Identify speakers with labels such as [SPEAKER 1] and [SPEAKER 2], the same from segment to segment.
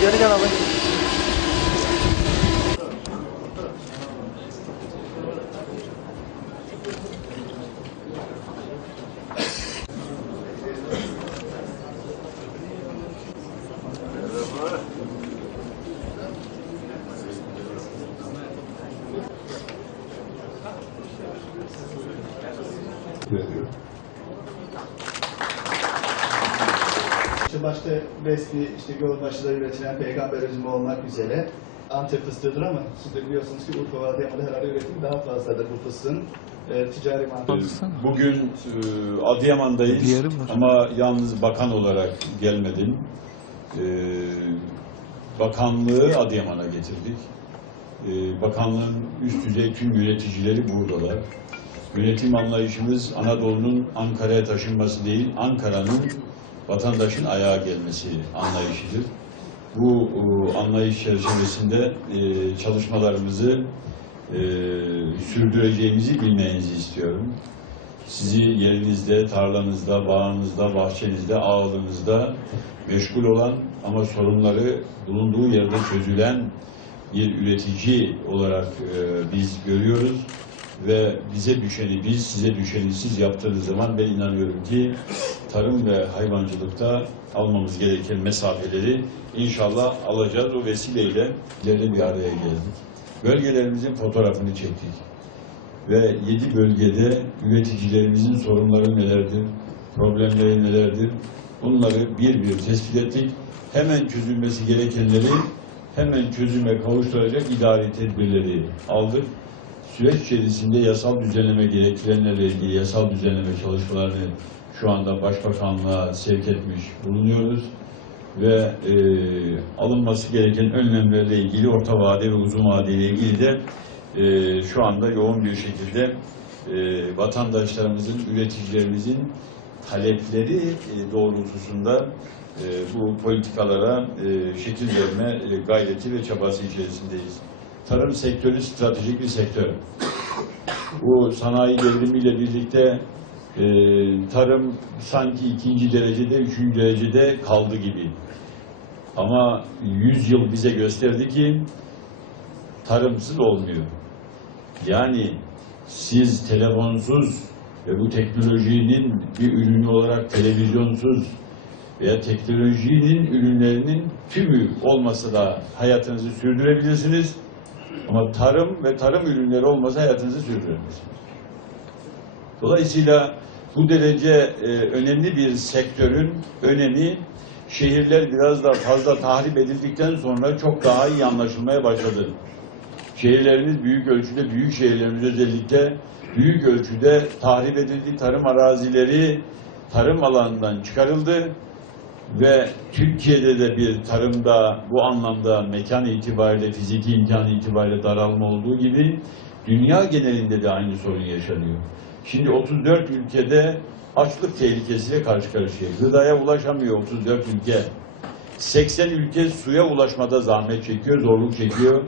[SPEAKER 1] Şuradan alın.
[SPEAKER 2] veriyor.
[SPEAKER 3] İşte başta Besli, işte Gölbaşı'da üretilen peygamber üzümü olmak üzere Antep fıstığıdır ama siz de biliyorsunuz ki Urfa ve Adıyaman'da herhalde üretim daha fazladır bu fıstığın. E, ticari.
[SPEAKER 1] Baksana.
[SPEAKER 4] Bugün e, Adıyaman'dayız ama yalnız bakan olarak gelmedim. E, bakanlığı Adıyaman'a getirdik. E, bakanlığın üst düzey tüm yöneticileri buradalar. Yönetim anlayışımız Anadolu'nun Ankara'ya taşınması değil, Ankara'nın vatandaşın ayağa gelmesi anlayışıdır. Bu e, anlayış çerçevesinde e, çalışmalarımızı e, sürdüreceğimizi bilmenizi istiyorum. Sizi yerinizde, tarlanızda, bağınızda, bahçenizde, ağılınızda meşgul olan ama sorunları bulunduğu yerde çözülen bir üretici olarak e, biz görüyoruz ve bize düşeni biz, size düşeni siz yaptığınız zaman ben inanıyorum ki tarım ve hayvancılıkta almamız gereken mesafeleri inşallah alacağız. O vesileyle ileride bir araya geldik. Bölgelerimizin fotoğrafını çektik. Ve yedi bölgede üreticilerimizin sorunları nelerdir, problemleri nelerdir bunları bir bir tespit ettik. Hemen çözülmesi gerekenleri hemen çözüme kavuşturacak idari tedbirleri aldık. Süreç içerisinde yasal düzenleme gerektirenlerle ilgili yasal düzenleme çalışmalarını şu anda Başbakanlığa sevk etmiş bulunuyoruz ve e, alınması gereken önlemlerle ilgili orta vade ve uzun vade ilgili de e, şu anda yoğun bir şekilde e, vatandaşlarımızın, üreticilerimizin talepleri e, doğrultusunda e, bu politikalara e, şekil verme e, gayreti ve çabası içerisindeyiz. Tarım sektörü stratejik bir sektör. Bu sanayi devrimiyle birlikte e, tarım sanki ikinci derecede, üçüncü derecede kaldı gibi. Ama 100 yıl bize gösterdi ki tarımsız olmuyor. Yani siz telefonsuz ve bu teknolojinin bir ürünü olarak televizyonsuz veya teknolojinin ürünlerinin tümü olmasa da hayatınızı sürdürebilirsiniz. Ama tarım ve tarım ürünleri olmasa hayatınızı sürdüremezsiniz. Dolayısıyla bu derece e, önemli bir sektörün önemi şehirler biraz da fazla tahrip edildikten sonra çok daha iyi anlaşılmaya başladı. Şehirlerimiz büyük ölçüde, büyük şehirlerimiz özellikle büyük ölçüde tahrip edildi. Tarım arazileri tarım alanından çıkarıldı ve Türkiye'de de bir tarımda bu anlamda mekan itibariyle, fiziki imkan itibariyle daralma olduğu gibi dünya genelinde de aynı sorun yaşanıyor. Şimdi 34 ülkede açlık tehlikesiyle karşı karşıya. Gıdaya ulaşamıyor 34 ülke. 80 ülke suya ulaşmada zahmet çekiyor, zorluk çekiyor.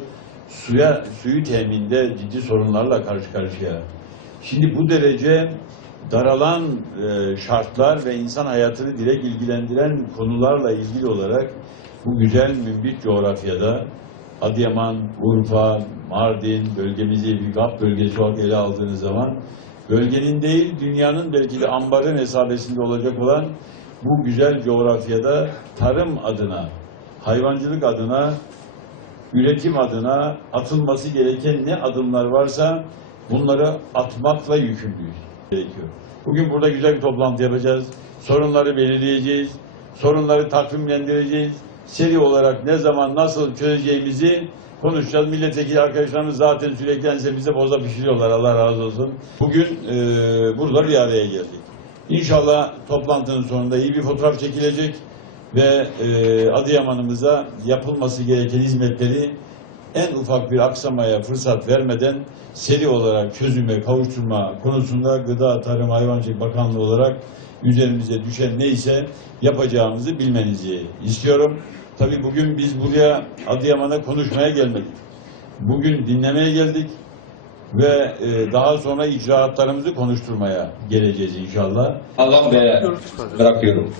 [SPEAKER 4] Suya, suyu teminde ciddi sorunlarla karşı karşıya. Şimdi bu derece daralan e, şartlar ve insan hayatını direkt ilgilendiren konularla ilgili olarak bu güzel mümbit coğrafyada Adıyaman, Urfa, Mardin bölgemizi bir GAP bölgesi olarak ele aldığınız zaman bölgenin değil dünyanın belki de ambarı mesabesinde olacak olan bu güzel coğrafyada tarım adına, hayvancılık adına, üretim adına atılması gereken ne adımlar varsa bunları atmakla yükümlüyüz gerekiyor. Bugün burada güzel bir toplantı yapacağız. Sorunları belirleyeceğiz. Sorunları takvimlendireceğiz. Seri olarak ne zaman nasıl çözeceğimizi konuşacağız. Milletvekili arkadaşlarımız zaten sürekli ensemize boza pişiriyorlar. Allah razı olsun. Bugün e, burada bir araya geldik. İnşallah toplantının sonunda iyi bir fotoğraf çekilecek ve e, Adıyaman'ımıza yapılması gereken hizmetleri en ufak bir aksamaya fırsat vermeden seri olarak çözüme kavuşturma konusunda Gıda, Tarım, Hayvancılık Bakanlığı olarak üzerimize düşen neyse yapacağımızı bilmenizi istiyorum. Tabii bugün biz buraya Adıyaman'a konuşmaya gelmedik. Bugün dinlemeye geldik ve e, daha sonra icraatlarımızı konuşturmaya geleceğiz inşallah.
[SPEAKER 5] Allah Bey'e bırakıyorum.